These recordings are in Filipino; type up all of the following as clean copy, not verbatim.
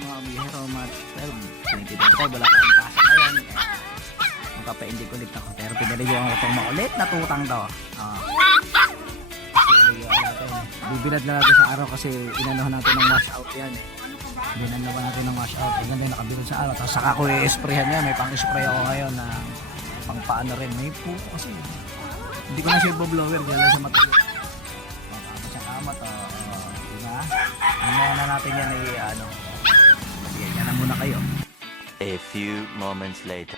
mga bihero, March 12, 2025, wala tayong pasok ngayon. Magpapa-inject ulit ako, pero pinaliguan ko itong makulit na tutang to. Pinaliguan natin. Bibilad na natin sa araw kasi inanuhan natin ng wash out yan. Binanawan natin ng wash out. Ang ganda nakabilad sa araw. Tapos saka ko i-sprayhan yan. May pang-spray ako ngayon na pang paano rin. May po kasi. Hindi ko na silver blower. Diyan lang sa matuloy. Kamat siya kamat. Diba? Mamaya na natin yan ay ano. Yan na muna kayo. A few moments later.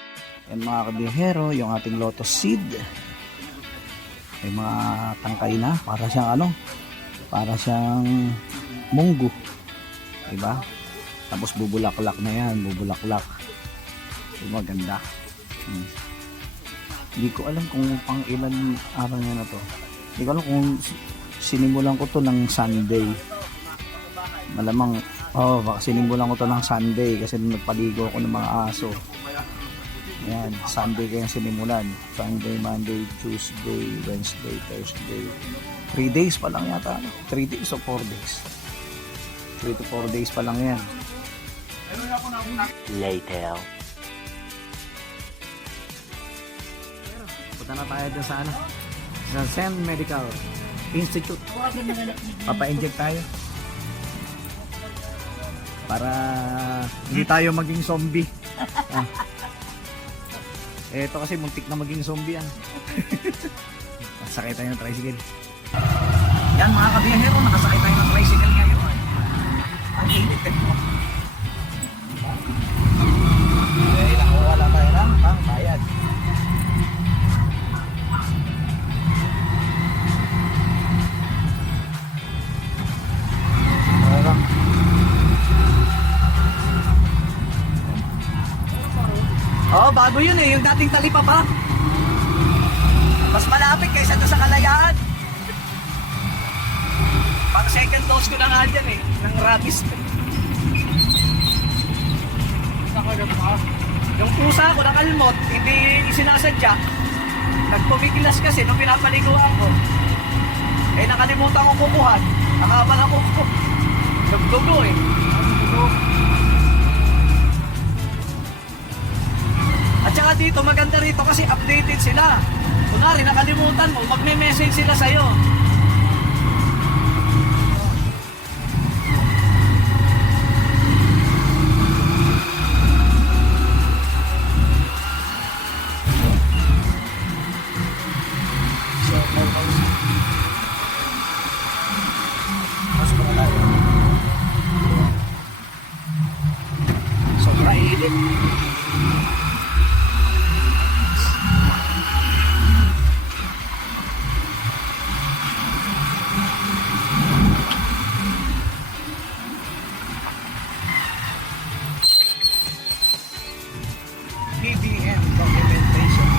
Yan mga kabihero, yung ating lotus seed. May mga tangkay na. Para siyang ano. Para siyang munggo. Diba? Tapos bubulaklak na yan. Bubulaklak. Diba? Ganda. Hindi ko alam kung pang ilan araw niya na to. Hindi ko alam kung sinimulan ko to ng Sunday. Malamang, baka sinimulan ko to ng Sunday kasi nagpaligo ako ng mga aso. Ayan, Sunday kaya sinimulan. Sunday, Monday, Tuesday, Wednesday, Thursday. 3 days pa lang yata. 3 days o 4 days. 3 to 4 days pa lang yan. Later. Punta na tayo dun sa ano? Sa Sen Medical Institute. Papa-inject tayo. Para hindi tayo maging zombie. Ito kasi muntik na maging zombie yan. Sakay tayo ng tricycle. Yan mga kabiyahero, nakasakay tayo ng tricycle ngayon. Ang init eh. Okay, nakuha lang tayo ng pangbayad. Oh, bago yun eh, yung dating Talipa pa. Mas malapit kaysa doon sa Kalayaan. Pang second dose ko na nga dyan eh, ng rabies. Yung pusa ko ng almot, hindi isinasadya. Nagpumigilas kasi nung pinapaliguan ko. Eh nakalimutan ko kukuhan. Nakabal ako ko. Nagdugo eh. At saka dito, maganda rito kasi updated sila. Kunwari, nakalimutan mo, magme-message sila sa'yo. Sobra init. BBM documentation.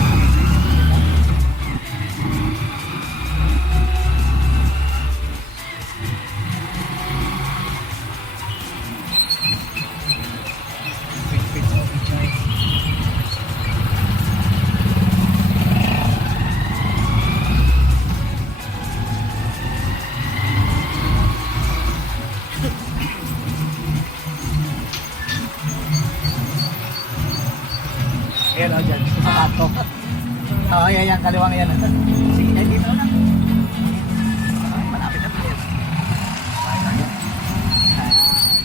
Ayan o dyan, sa kanto. Oo, yan, kaliwang yan. Sige, dito na. Ay, malapit na po yan.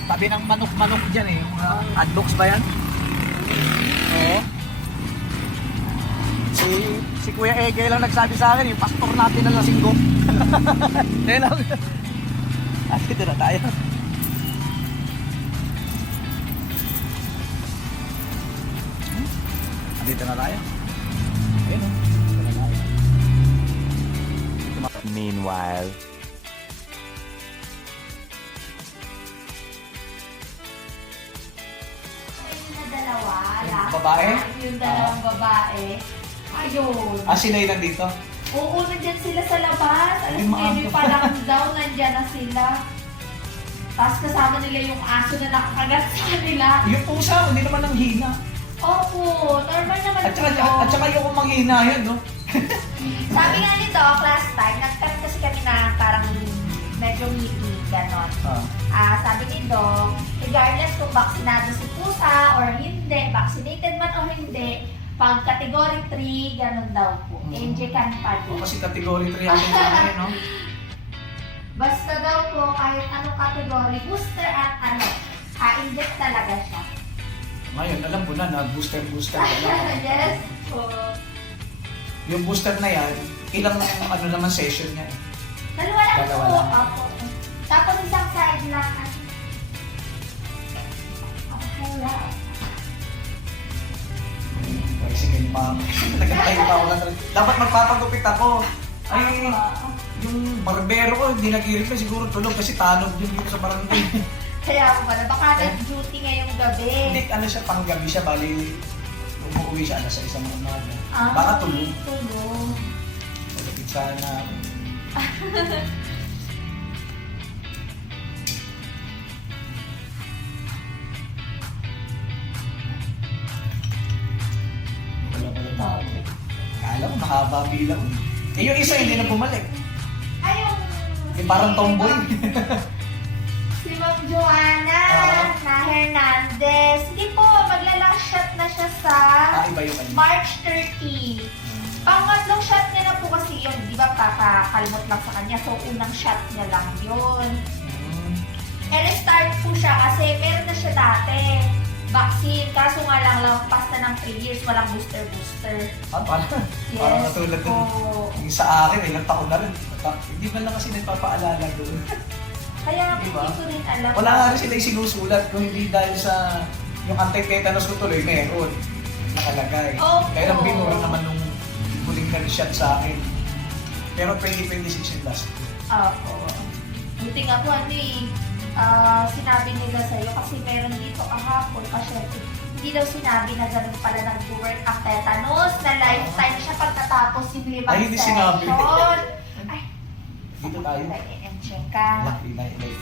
Tabi ng manok-manok dyan eh. Adlocks ba yan? Oo. Si Kuya Ege lang nagsabi sa akin, yung pastor natin na lasinggo. Ayan lang. At dito na tayo. Dito na tayo. Ayun o. Dito na tayo. Meanwhile. Yung dalawa, Babae? yung dalawang babae. Ayun. Sila yung nandito? Oo, nandyan sila sa labas. Alas Yung mga 9 pa lang daw, nandyan na sila. Tapos kasama nila yung aso na nakakagat sa kanila. Yung pusa, hindi naman ang hina. Opo, normal naman At saka, po. at saka yung manghina yan, no? Sabi nga nito, class time, nag-cut kasi kami na parang medyo ngiti, ganon. Ah. Sabi ni Doc, regardless kung vaksinado si pusa or hindi, vaccinated man o hindi, pag category 3, ganun daw po. NJ can pa din. Kasi category 3 atin na ngayon, no? Basta daw po, kahit anong category, booster at inject talaga siya. Ngayon, alam ko na booster ka na. Yes po. Yung booster na yan, ilang naman session niya eh. Dalawa lang Dalawa po. lang. Apo. Tapos isang side lang. Okay lang. Ay, sige pa. Nagkatay pa ako lang. Dapat magpapagupit ako. Ay, yung barbero ko, hindi nag-i-reply. Siguro tulog kasi tanog din dito sa barangay. Kaya ako pala, baka nag-duty ngayong gabi. Hindi, siya, panggabi siya. Bali, umuwi siya sa isang umaga. Ah, Baka tulog. Tulog. Malapit sana ako. Wala pala tao. Kala ko mahaba bilang. Eh yung isa hindi na bumalik. Ay, yung... Eh parang tomboy. Si Ma'am Joanna na Hernandez. Hindi po, maglalang shot na siya sa Iba yung ano. March 30. Pangatlong shot niya na po kasi yun. Di ba, papakalmot lang sa kanya. So, unang shot niya lang yun. And-start po siya kasi meron na siya dati. Vaccine. Kaso nga lang, lampas na ng 3 years. Walang booster. Parang Yes. parang natulad din. Oo. Yung sa akin, ilang taon na rin. Hindi man lang kasi nagpapaalala doon. Kaya nga Diba? hindi ko rin alam. Wala nga rin sila isinusulat kung hindi dahil sa yung anti-tetanus ko tuloy meron nakalagay. Opo. Kaya lang binura naman nung huling nag-shot sa akin. Pero 2026 yung last. Opo. Buti nga po, sinabi nila sa'yo kasi meron dito kahapon kasi hindi daw sinabi na ganun pala nag-work ang tetanus na lifetime siya pagkatapos yung 5 Ay, hindi sinabi. session. Ay, Dito tayo. check ka.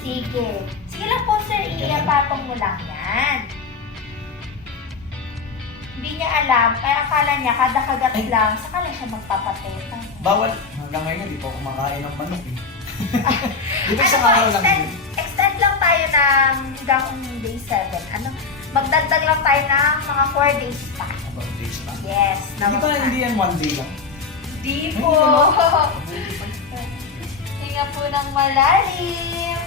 Sige. Sige lang po, sir. Iyapatong mo lang yan. Hindi niya alam. Kaya akala niya, kada kagat Ay. lang, saka lang siya magpapateta. Bawal. Hanggang ngayon, hindi po ako kumakain ng manok eh. Di ba isang araw lang yun? Extend lang tayo ng hanggang day 7. Magdagdag lang tayo ng mga 4 days pa. About days pa. Yes. Di ba hindi yan one day lang? Di Ay, po. hindi naman. Hinga po ng malalim.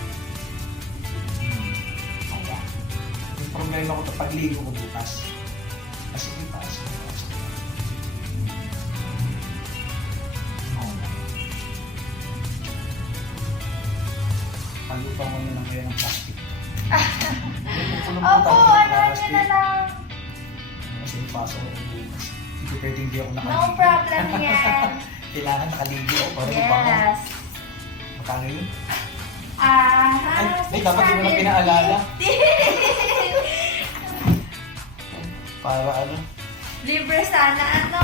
Ayan. Yung problema ko ito, pagligo ko bukas. Kasi bukas. Palupa mo na lang kaya ng plastic. Opo, ano nyo na lang. Kasi pasok ako bukas. Hindi pwede hindi ako No nakaligo. problem yan. Kailangan nakaligo ako para lupa Yes. Magkano yun? Ah, Ay, dapat hindi mo na pinaalala. Para ano? Libre sana, ano?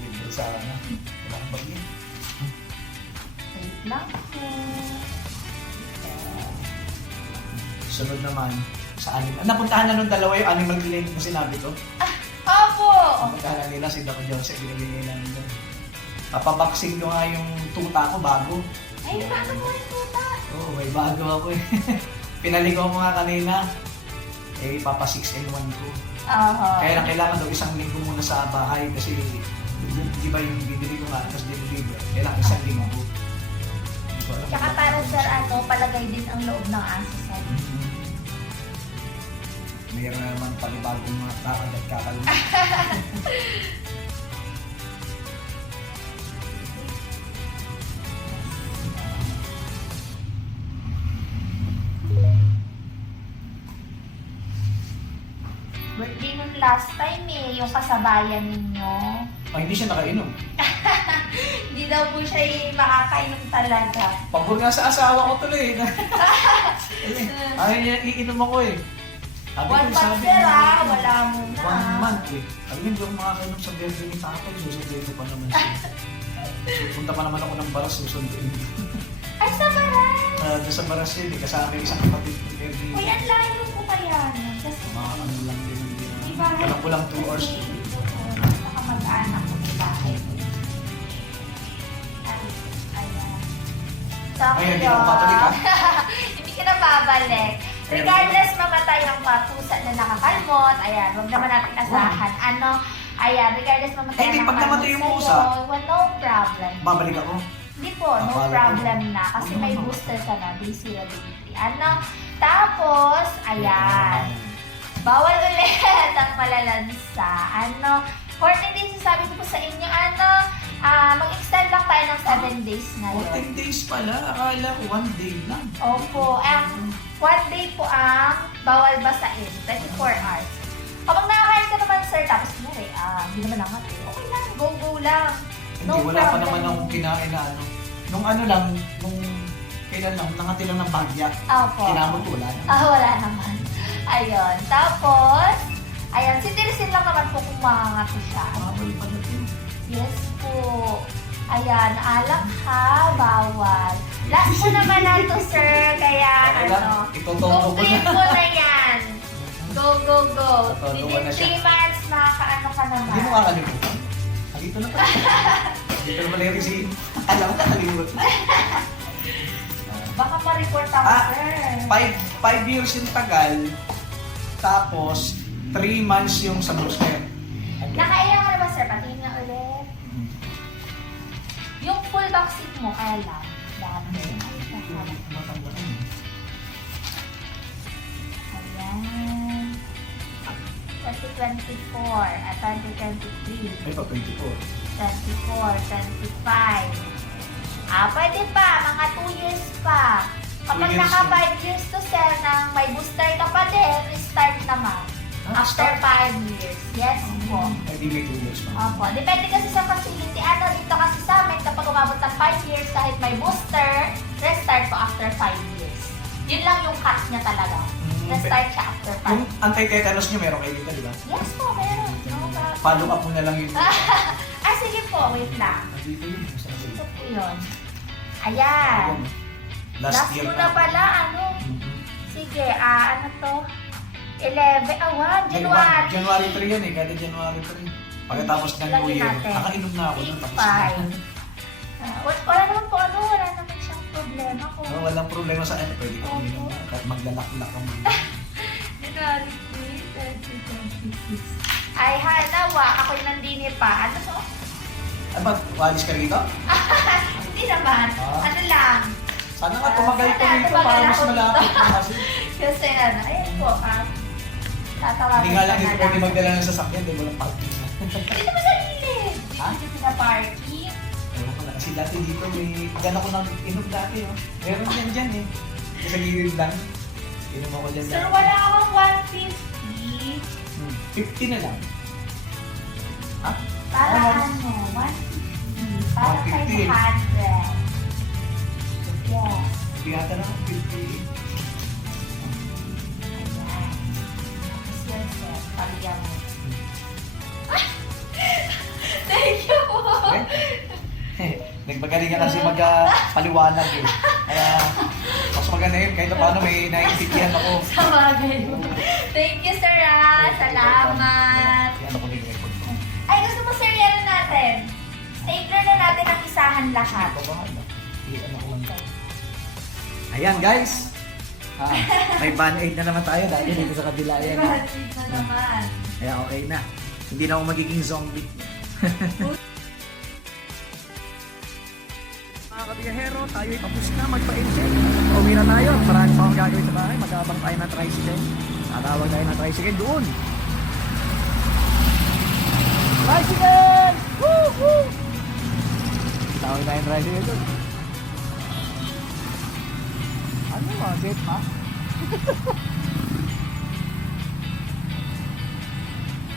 Libre sana. Wala kang bagay. Wait lang po. Sunod naman sa animal. Napuntahan na nung dalawa yung animal clinic na sinabi ko. Opo! Napuntahan na nila si Doc Joseph. Binibigay namin doon. Papabaksin ko nga yung tuta ko bago. Ay, paano mo yung tuta? Oo, may bago ako eh. Pinaligo ko nga kanina. Eh, papa 6 in 1 ko. Kaya lang kailangan daw isang linggo muna sa bahay kasi di ba yung bibili ko nga tapos deliver. Kailangan isang linggo. Hindi ko alam Tsaka kung para bakit. sir, palagay din ang loob ng aso sir. Mayroon na naman panibagong mga takad at kakalunod. Birthday nung last time yung kasabayan ninyo. Ay, hindi siya nakainom. Hindi daw po siya makakainom talaga. Pabor nga sa asawa ko tuloy. Ayaw niya, iinom ako eh. Sabi ko, 1 month sabi sir niya, wala muna. 1 month eh. Sabi niya, hindi ako makakainom sa birthday ni Tatay. Susunduin ko pa naman siya. Punta pa naman ako ng baras, susunduin ko. Ay, sa baran! Doon sa baras yun, kasama yung isang kapatid ko birthday. Uy, ang layo po kaya nun. Kasi, Mga ano lang din, hindi na. Iba rin. Walang kulang 2 hours. Nakamag-anak ko sa bahay. Ayan. So, Ay, hindi ako babalik, ha? Hindi ka na babalik. Regardless, mamatay ang pusa na nakakalmot. Ayan, wag naman natin asahan. Ayan, regardless mamatay Hindi, ang pag namatay yung sa'yo, pusa, no problem. Babalik ako. Hindi po, no Akala ko. problem na. Kasi may booster ka na, day 0, day 3. Tapos, ayan. Bawal ulit ang malalansa. 14 days, sabi ko po sa inyo, mag-extend lang tayo ng 7 days ngayon. 10 days pala. Akala ko 1 day lang. Opo, 1 day po ang bawal basain, 24 hours. Kapag nakakain ka naman, sir, tapos kunwari, hindi naman nangat eh. Okay lang, go lang. Hindi, wala pa naman akong kinain na ano. Nung kailan lang, nangati lang ng bagya. Opo. Kinamot wala na. Wala naman. Ayun. Tapos, ayan, sitirisin lang naman po kung makangati siya. Bawal pa na ito. Yes po. Ayan, alak ha, bawal. Last po naman na to, sir. Kaya, Okay lang, itutubo ko complete na. mo na yan. Go. Totoo Within na siya. 3 months, makakaano ka naman. Hindi mo kakalimutan. Dito na pala. Dito naman na yung si... Alam mo, kakalimutan. Baka ma-report ako, sir. 5 years yung tagal, tapos 3 months yung sa booster. Nakailan ka na ba, sir? Patingin nga ulit. Yung full vaccine mo, kaya lang. Dami. Ayan. 2024 at 2023. Ay pa, 24. 24, 25. Pwede pa. Mga 2 years pa. Kapag 2 years naka pa. 5 years to sir nang may booster ka pa din, restart naman. After 5 years. Yes po. Ay, di may 2 years pa. Opo. Depende kasi sa facility. Dito kasi sa amin, kapag umabot ng 5 years, kahit may booster, restart po after 5 years. Yun lang yung cut niya talaga. Restart siya after 5 Yung anti-tetanus nyo, meron kayo dito, di ba? Yes po, meron. No problem. Follow up mo na lang yun. Sige po, wait lang. Dito yun. Ito po yun. Ayan. Last Last year mo na pala, Sige, ano to? 11, January. January 3 yan eh, kada January 3. Pagkatapos ng New Lagyan Year, natin. nakainom na ako nun, tapos 5. Wala naman po, wala naman siyang problema ko. na. Walang problema sa ano, pwede ka uminom na. Kahit maglalak-lak ka muna. January 3, 2026. Ay, hanawa, ako'y nandini pa. Ano to? Ano ba, walis ka rito? Hindi naman. Ano lang. Sana nga tumagal ko Sana rito tumagal para mas ako malapit dito. na kasi. Kasi ayan po, tatawagin Hindi nga lang ka dito na pwede lang. magdala ng sasakyan, di walang parking. Dito mo sa gilid. Ha? Dito sa parking. Ewan ko lang. Kasi dati dito may gana ko ng inom dati. Oh. Meron yan dyan eh. Sa gilid lang. Inom ako dyan. Sir, dati. wala akong 150. 50 na lang. Ha? Para Ano? ano? 150. Para 150. 500. Yes. Hindi ata lang 50. Ayan. Tapos yun, sir. Pagyan mo. Thank you po. Nagmagaling ka kasi magpaliwanag eh. Kaya mas maganda yun kahit na paano may naiintindihan ako. Sa bagay mo. Thank you, sir. Salamat. Yan ako nito may pagkakas. Ay, gusto mo, sir, yan natin. Stapler na natin ang isahan lahat. Ayan guys. May band-aid na naman tayo dahil dito sa kabila yan. Graduate na naman. Kaya okay na. Hindi na ako magiging zombie. Mga kabiyahero, tayo ay tapos na magpa-engine. Uwi na tayo. Marami pa akong gagawin sa bahay. Mag-aabang tayo ng tricycle. Tatawag tayo ng tricycle doon. Tricycle! Woo! Woo! Tawag tayo ng tricycle doon. Ano mo? Jet pa?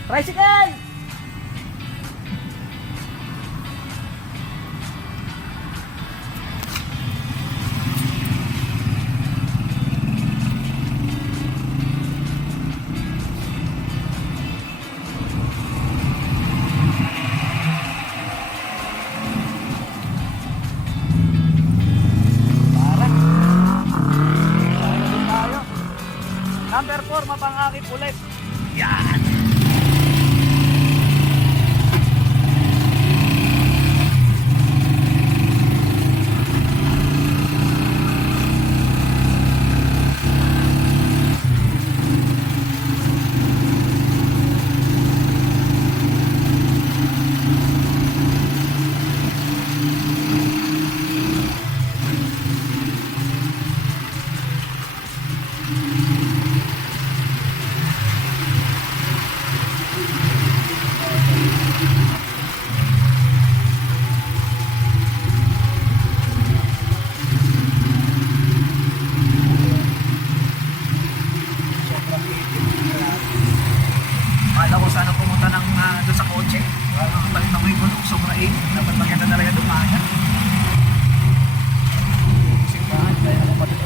Tricycle! Number 4, mapangakit ulit. Yan! ng doon sa kotse. Palitan ko yung gulong, sobra init. Dapat maganda talaga dumaga. Simbahan, kaya ako madalas.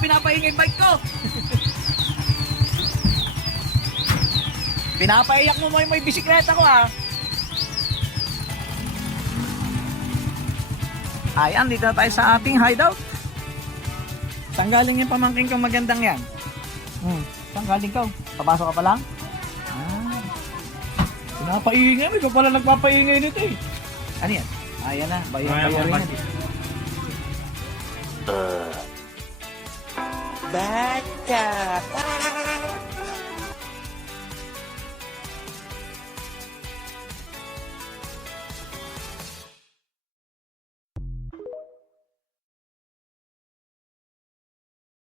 Pinapaingay bike ko. Pinapaiyak mo mo yung may bisikleta ko ah. Ayan, dito na tayo sa ating hideout. Saan galing yung pamangking kong magandang yan? Saan galing ka? Papasok ka pa lang? Ah. Pinapaingay mo, ikaw pala nagpapaingay nito eh. Ano yan? Ayan na, bayan-bayan rin. Bata!